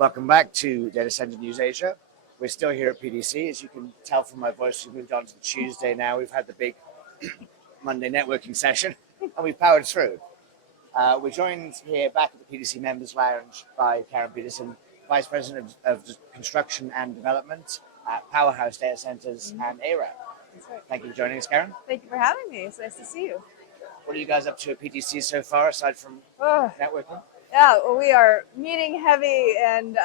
Welcome back to Data Center News Asia. We're still here at PTC. As you can tell from my voice, we've moved on to Tuesday now. We've had the big Monday networking session, and we've powered through. We're joined here back at the PTC Members Lounge by Karen Peterson, Vice President of Construction and Development at PowerHouse Data Centers and ARAP. That's right. Thank you for joining us, Karen. Thank you for having me. It's nice to see you. What are you guys up to at PTC so far, aside from networking? Yeah, well, we are meeting heavy and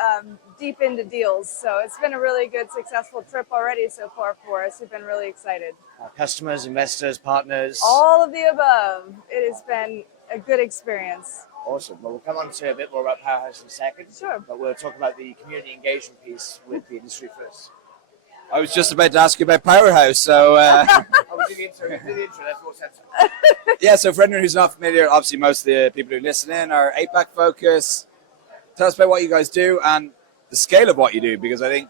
deep into deals. So it's been a really good, successful trip already so far for us. We've been really excited. Customers, investors, partners? All of the above. It has been a good experience. Awesome. Well, we'll come on to a bit more about PowerHouse in a second. Sure. But we'll talk about the community engagement piece with the industry first. I was just about to ask you about PowerHouse, so... We do the intro, that's more sensible. Yeah, so for anyone who's not familiar, obviously most of the people who listen in are APAC focused. Tell us about what you guys do and the scale of what you do, because I think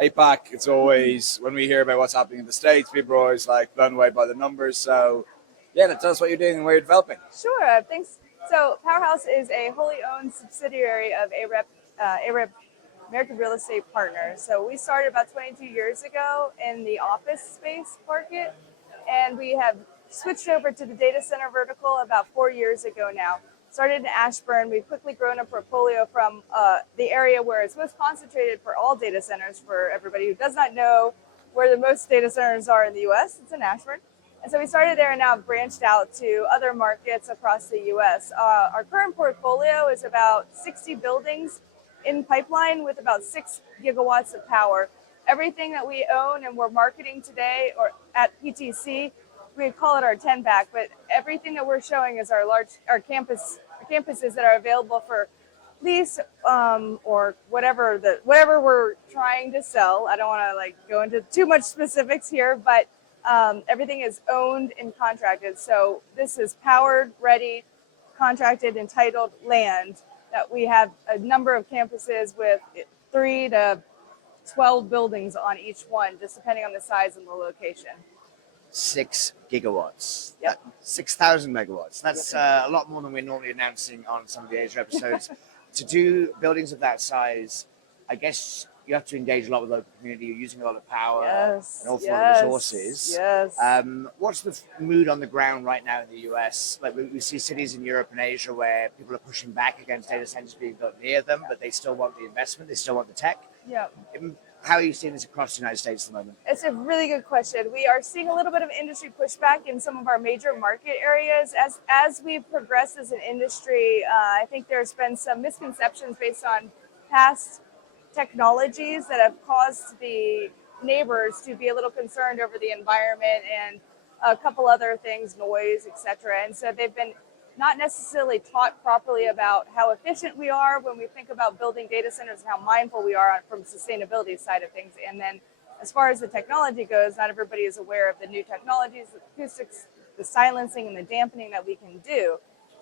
APAC, it's always, when we hear about what's happening in the States, people are always like blown away by the numbers. So yeah, tell us what you're doing and where you're developing. Sure, thanks. So PowerHouse is a wholly owned subsidiary of ARAP American Real Estate Partners. So we started about 22 years ago in the office space market, and we have switched over to the data center vertical about 4 years ago now. Started in Ashburn. We've quickly grown a portfolio from the area where it's most concentrated for all data centers. For everybody who does not know where the most data centers are in the US, it's in Ashburn. And so we started there and now branched out to other markets across the US. Our current portfolio is about 60 buildings in pipeline with about 6 gigawatts of power. Everything that we own and we're marketing today or at PTC, we call it our 10 back, but everything that we're showing is our campuses that are available for lease or whatever we're trying to sell. I don't want to go into too much specifics here, but everything is owned and contracted. So this is powered, ready, contracted, entitled land that we have a number of campuses with 3 to 12 buildings on each one, just depending on the size and the location. 6 gigawatts. Yep. 6,000 megawatts. That's a lot more than we're normally announcing on some of the Asia episodes. To do buildings of that size, I guess you have to engage a lot with the local community. You're using a lot of power and an awful lot of resources. Yes. What's the mood on the ground right now in the US? Like we see cities in Europe and Asia where people are pushing back against data centers being built near them, but they still want the investment, they still want the tech. Yeah. How are you seeing this across the United States at the moment? It's a really good question. We are seeing a little bit of industry pushback in some of our major market areas. As we progress as an industry, I think there's been some misconceptions based on past technologies that have caused the neighbors to be a little concerned over the environment and a couple other things, noise, etc. And so they've been not necessarily taught properly about how efficient we are when we think about building data centers and how mindful we are from sustainability side of things. And then as far as the technology goes, not everybody is aware of the new technologies, the acoustics, the silencing and the dampening that we can do.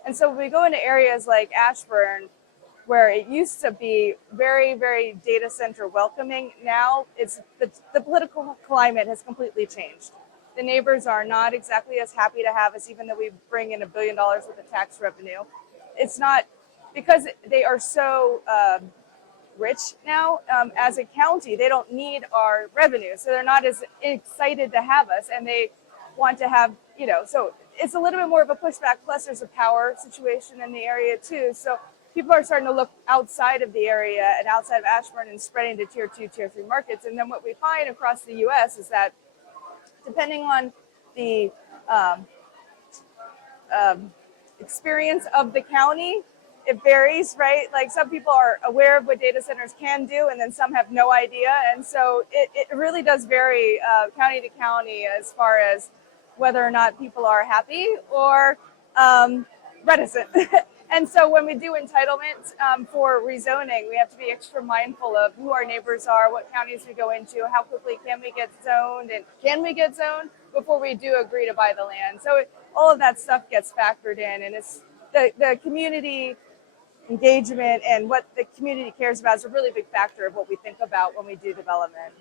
And so when we go into areas like Ashburn, where it used to be very, very data center welcoming, now it's the political climate has completely changed. The neighbors are not exactly as happy to have us, even though we bring in $1 billion worth of tax revenue. It's not because they are so rich now as a county, they don't need our revenue. So they're not as excited to have us, and they want to have, so it's a little bit more of a pushback. Plus there's a power situation in the area too. So people are starting to look outside of the area and outside of Ashburn and spreading to tier 2, tier 3 markets. And then what we find across the US is that depending on the experience of the county, it varies, right? Like some people are aware of what data centers can do, and then some have no idea. And so it really does vary county to county as far as whether or not people are happy or reticent. And so when we do entitlements for rezoning, we have to be extra mindful of who our neighbors are, what counties we go into, how quickly can we get zoned, and can we get zoned before we do agree to buy the land. So all of that stuff gets factored in, and it's the community engagement and what the community cares about is a really big factor of what we think about when we do development.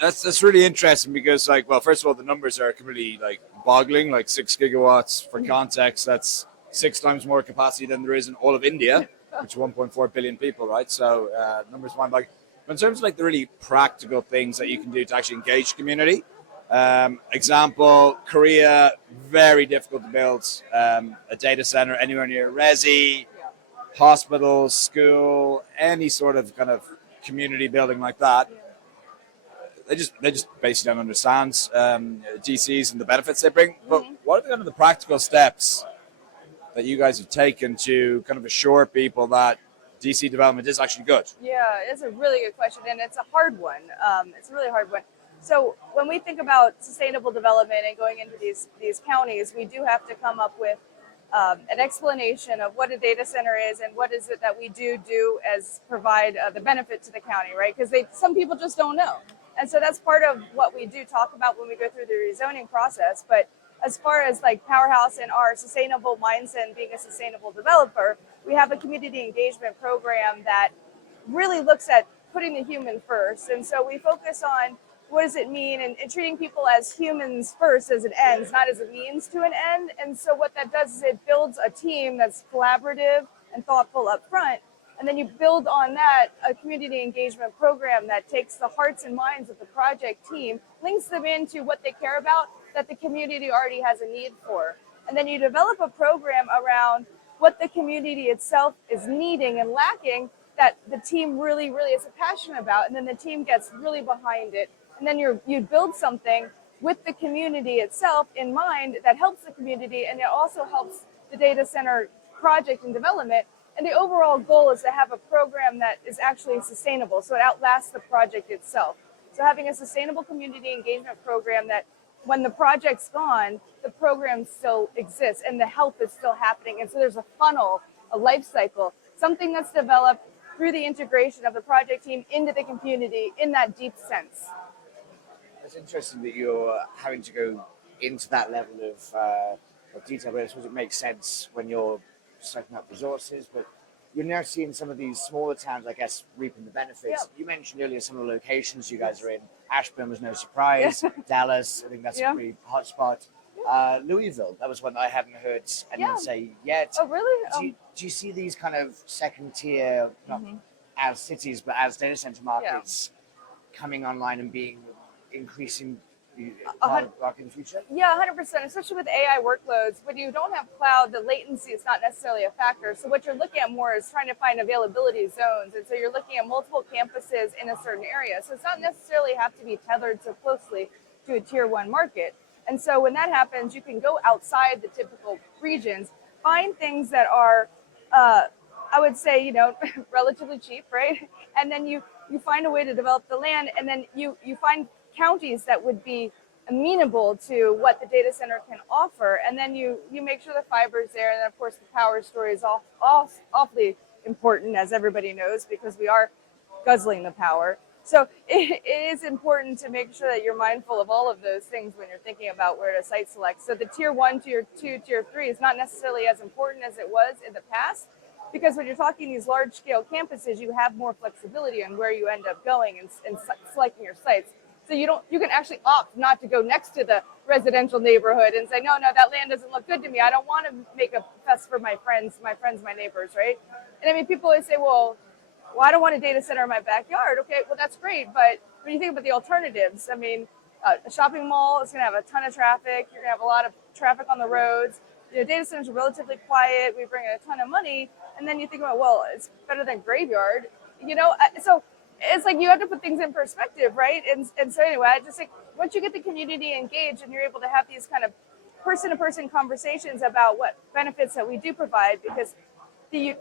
That's really interesting because, first of all, the numbers are completely boggling. 6 gigawatts for context. That's 6 times more capacity than there is in all of India. which is 1.4 billion people, right? So numbers mind-boggling. But in terms of like the really practical things that you can do to actually engage the community, example, Korea, very difficult to build a data center anywhere near resi, hospitals, school, any sort of kind of community building like that. They just basically don't understand DCs and the benefits they bring. But what are kind of the practical steps that you guys have taken to kind of assure people that DC development is actually good? Yeah, it's a really good question, and it's a hard one. It's a really hard one. So when we think about sustainable development and going into these counties, we do have to come up with an explanation of what a data center is and what is it that we do as provide the benefit to the county, right? Because some people just don't know. And so that's part of what we do talk about when we go through the rezoning process. But as far as like PowerHouse and our sustainable mindset and being a sustainable developer, we have a community engagement program that really looks at putting the human first. And so we focus on what does it mean and treating people as humans first as it ends, not as a means to an end. And so what that does is it builds a team that's collaborative and thoughtful up front. And then you build on that a community engagement program that takes the hearts and minds of the project team, links them into what they care about that the community already has a need for. And then you develop a program around what the community itself is needing and lacking that the team really, really is passionate about. And then the team gets really behind it. And then you build something with the community itself in mind that helps the community, and it also helps the data center project and development. And the overall goal is to have a program that is actually sustainable, so it outlasts the project itself. So having a sustainable community engagement program that when the project's gone, the program still exists and the help is still happening. And so there's a funnel, a life cycle, something that's developed through the integration of the project team into the community in that deep sense. It's interesting that you're having to go into that level of detail, but I suppose it makes sense when you're setting up resources. But you're now seeing some of these smaller towns, I guess, reaping the benefits. Yep. You mentioned earlier some of the locations you guys are in. Ashburn was no surprise. Dallas, I think that's a pretty hot spot. Louisville, that was one that I hadn't heard anyone say yet. Oh, really? Do you see these kind of second tier, not as cities, but as data center markets coming online and being increasing part of market in the future? Yeah, 100%, especially with AI workloads. When you don't have cloud, the latency is not necessarily a factor. So what you're looking at more is trying to find availability zones. And so you're looking at multiple campuses in a certain area. So it's not necessarily have to be tethered so closely to a tier one market. And so when that happens, you can go outside the typical regions, find things that are, I would say, relatively cheap, right? And then you find a way to develop the land, and then you find counties that would be amenable to what the data center can offer, and then you make sure the fiber is there, and then of course the power story is awfully important, as everybody knows, because we are guzzling the power. So it is important to make sure that you're mindful of all of those things when you're thinking about where to site select. So the tier 1, tier 2, tier 3 is not necessarily as important as it was in the past, because when you're talking these large scale campuses, you have more flexibility on where you end up going and selecting your sites. So you can actually opt not to go next to the residential neighborhood and say, no, that land doesn't look good to me. I don't want to make a fuss for my friends, my neighbors, right? And I mean, people always say, well, I don't want a data center in my backyard. Okay, well, that's great. But when you think about the alternatives, I mean, a shopping mall is going to have a ton of traffic. You're going to have a lot of traffic on the roads. Data centers are relatively quiet. We bring in a ton of money. And then you think about, well, it's better than graveyard, So it's like you have to put things in perspective, right? And so anyway, I just think once you get the community engaged and you're able to have these kind of person-to-person conversations about what benefits that we do provide, because the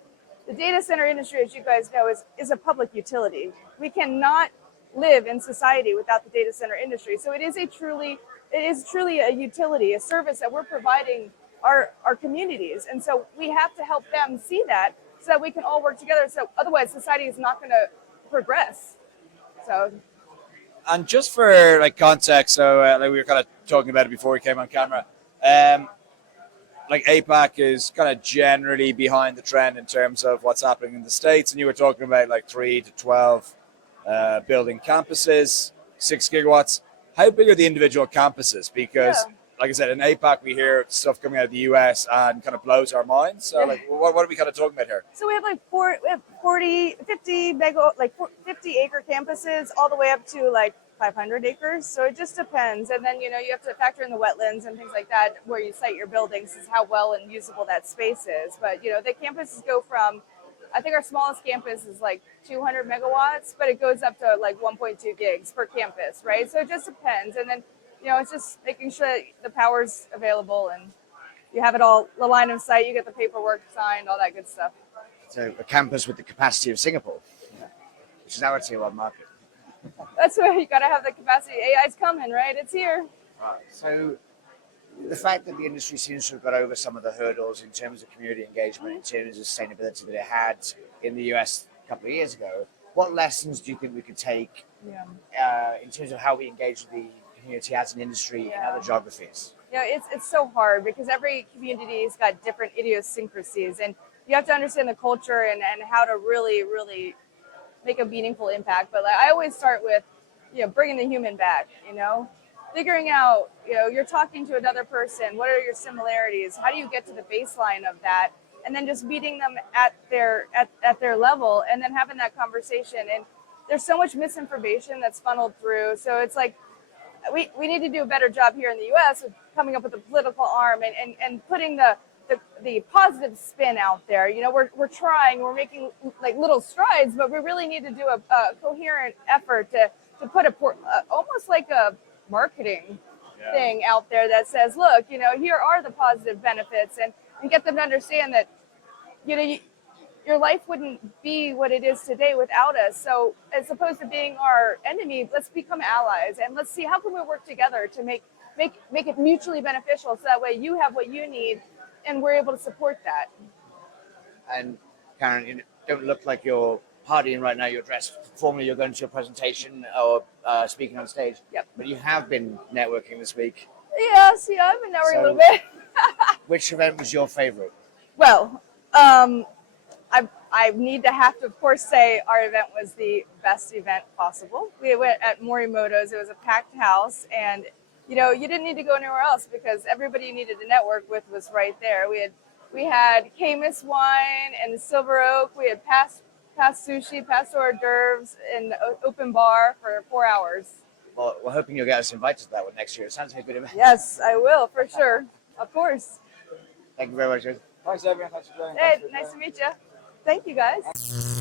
data center industry, as you guys know, is a public utility. We cannot live in society without the data center industry. So it is truly a utility, a service that we're providing our communities. And so we have to help them see that so that we can all work together. So otherwise society is not going to progress. So, and just for like context, so like we were kind of talking about it before we came on camera, like APAC is kind of generally behind the trend in terms of what's happening in the States, and you were talking about like 3 to 12 building campuses, 6 gigawatts. How big are the individual campuses? Because like I said, in APAC, we hear stuff coming out of the US and kind of blows our minds. So, like, what are we kind of talking about here? So we have like 50 acre campuses all the way up to like 500 acres. So it just depends. And then, you have to factor in the wetlands and things like that where you site your buildings is how well and usable that space is. But, the campuses go from, I think our smallest campus is like 200 megawatts, but it goes up to like 1.2 gigs per campus, right? So it just depends. And then, it's just making sure that the power's available and you have it all, the line of sight, you get the paperwork signed, all that good stuff. So a campus with the capacity of Singapore, which is our tier one market. That's where you got to have the capacity. AI's coming, right? It's here. Right. So the fact that the industry seems to have got over some of the hurdles in terms of community engagement, in terms of sustainability that it had in the US a couple of years ago, what lessons do you think we could take in terms of how we engage with the community as an industry in other geographies? It's so hard because every community's got different idiosyncrasies, and you have to understand the culture and how to really, really make a meaningful impact. But I always start with, bringing the human back, figuring out, you're talking to another person. What are your similarities? How do you get to the baseline of that? And then just meeting them at their level and then having that conversation. And there's so much misinformation that's funneled through. So it's like, we need to do a better job here in the US with coming up with a political arm and putting the positive spin out there. We're trying, we're making like little strides, but we really need to do a coherent effort to put almost like a marketing thing out there that says, look, here are the positive benefits and get them to understand that, your life wouldn't be what it is today without us. So as opposed to being our enemy, let's become allies and let's see how can we work together to make it mutually beneficial so that way you have what you need and we're able to support that. And Karen, you don't look like you're partying right now. You're dressed formally. You're going to your presentation or speaking on stage. Yep. But you have been networking this week. Yes, I've been networking a little bit. Which event was your favorite? Well, I need to have to, of course, say our event was the best event possible. We went at Morimoto's. It was a packed house, and you didn't need to go anywhere else because everybody you needed to network with was right there. We had Camus wine and Silver Oak. We had past sushi, past hors d'oeuvres, and open bar for 4 hours. Well, we're hoping you'll get us invited to that one next year. It sounds like a good event. Yes, I will, for sure. Of course. Thank you very much. Thanks, everyone. Thanks for joining. Hey, nice to meet you. Thank you, guys.